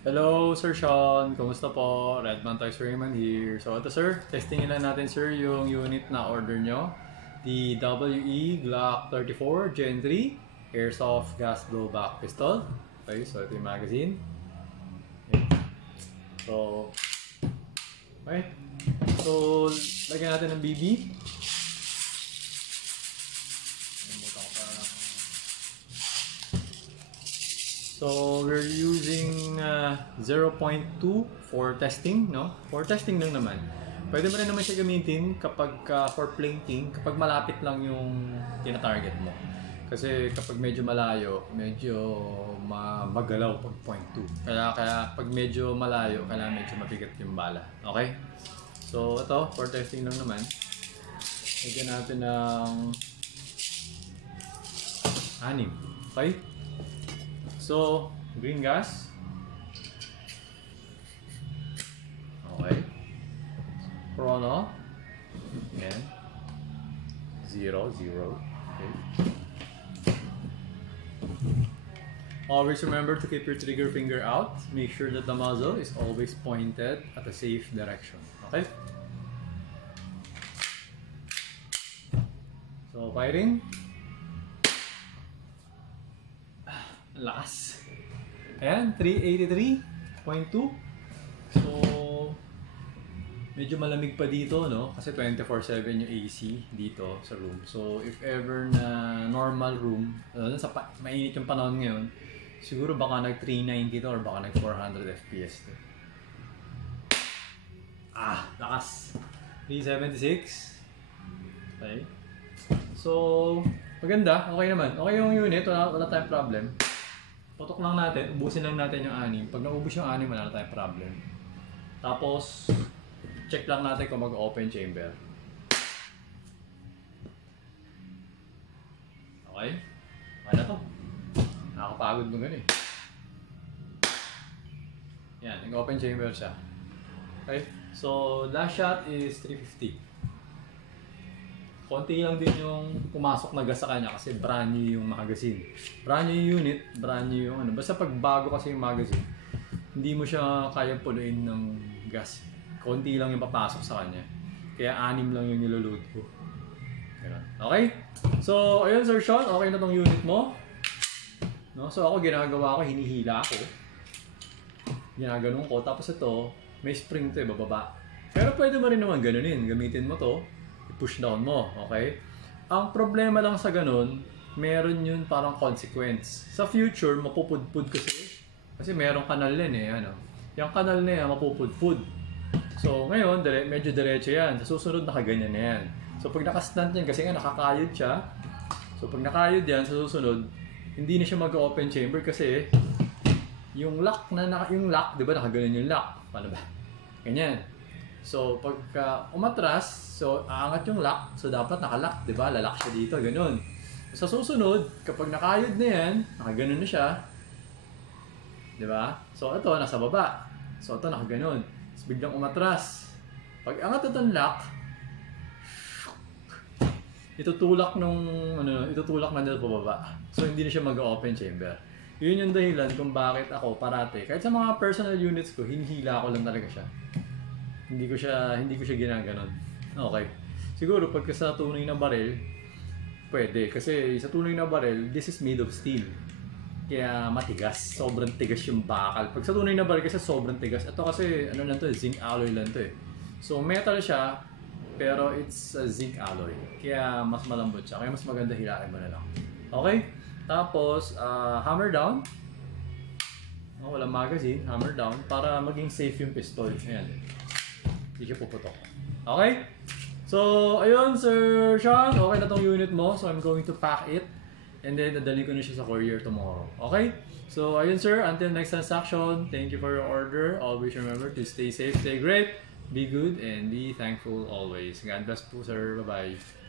Hello, Sir Sean. Kumusta po? Redman Toys Raymond here. So ito sir, testingin lang natin sir yung unit na order nyo. The WE Glock 34 Gen 3 Airsoft Gas Blowback Pistol. Okay, so ito yung magazine. Okay. Okay. So, lagyan natin ng BB. So we're using 0.2 for testing, no? For testing lang naman. Pwede mo rin naman siya gamitin kapag for plating, kapag malapit lang yung tina-target mo. Kasi kapag medyo malayo, medyo magalaw pag 0.2. Kaya pag medyo malayo, kailangan medyo mabigat yung bala. Okay? So ito, for testing lang naman. Lagyan natin ng 6. Okay? So, green gas. Okay. Chrono. Yan. 0, 0. Okay. Always remember to keep your trigger finger out. Make sure that the muzzle is always pointed at a safe direction. Okay? So, firing. Lakas. Ayan, 383.2. So, medyo malamig pa dito, no? Kasi 24/7 yung AC dito sa room. So, if ever na normal room, sa mainit yung panahon ngayon, siguro baka nag 390 to or baka nag 400 FPS to. Lakas. 376. Okay. So, maganda. Okay naman. Okay yung unit. Wala tayong problem. Putok lang natin, ubusin lang natin yung 6. Pag naubos yung 6, wala na tayong problem. Tapos, check lang natin kung mag-open chamber. Okay? Okay na to. Nakakapagod mo ganun eh. Yan, nag-open chamber siya. Okay? So, last shot is 350. Konti lang din yung pumasok na gas sa kanya kasi brand new yung magazine. Brand new yung unit, brand new yung ano. Basta pag bago kasi yung magazine, hindi mo siya kaya punuin ng gas. Konti lang yung papasok sa kanya. Kaya 6 lang yung niloload ko. Ganun. Okay? So, ayun Sir Sean, okay na tong unit mo. No? So ako ginagawa ko, hinihila ko. Ginaganon ko. Tapos ito, may spring to bababa. Pero pwede mo rin naman ganunin. Gamitin mo to. Push down mo, okay? Ang problema lang sa ganun, meron yun parang consequence. Sa future, mapupudpud kasi merong kanal yan eh, ano. Yung kanal na yan, mapupudpud. So, ngayon, medyo diretso yan. Sa susunod, nakaganyan na yan. So, pag nakastand yan, kasi nga nakakayod siya. So, pag nakayod yan, sa susunod, hindi na siya mag-open chamber kasi yung lock, di ba nakaganon yung lock? Paano ba? Ganyan. So, pagka umatras, so aangat yung lock, so dapat nakalock, di ba? Lalak siya dito, ganun. Sa susunod, kapag nakayod na yan, nakaganon na siya, di ba? So, ito, nasa baba. So, ito, nakaganon. So, biglang umatras. Pag angat itong lock, itutulak na nila pababa. So, hindi na siya mag-open chamber. Yun yung dahilan kung bakit ako parate. Kahit sa mga personal units ko, hinihila ko lang talaga siya. Hindi ko siya ginaganon. Okay. Siguro pagka sa tunay na baril, pwede. Kasi sa tunay na baril, this is made of steel. Kaya matigas. Sobrang tigas yung bakal. Pag sa tunay na baril kasi sobrang tigas. Ito kasi ano lang to, zinc alloy lang to eh. So metal siya, pero it's a zinc alloy. Kaya mas malambot siya. Kaya mas maganda hilain mo na lang. Okay? Tapos, hammer down. Walang magazine. Hammer down. Para maging safe yung pistol. Ayan. Hindi siya puputok. Okay? So, ayun, Sir Sean. Okay na tong unit mo. So, I'm going to pack it. And then, dadali ko na siya sa courier tomorrow. Okay? So, ayun, sir. Until next transaction, thank you for your order. Always remember to stay safe, stay great, be good, and be thankful always. God bless po, sir. Bye-bye.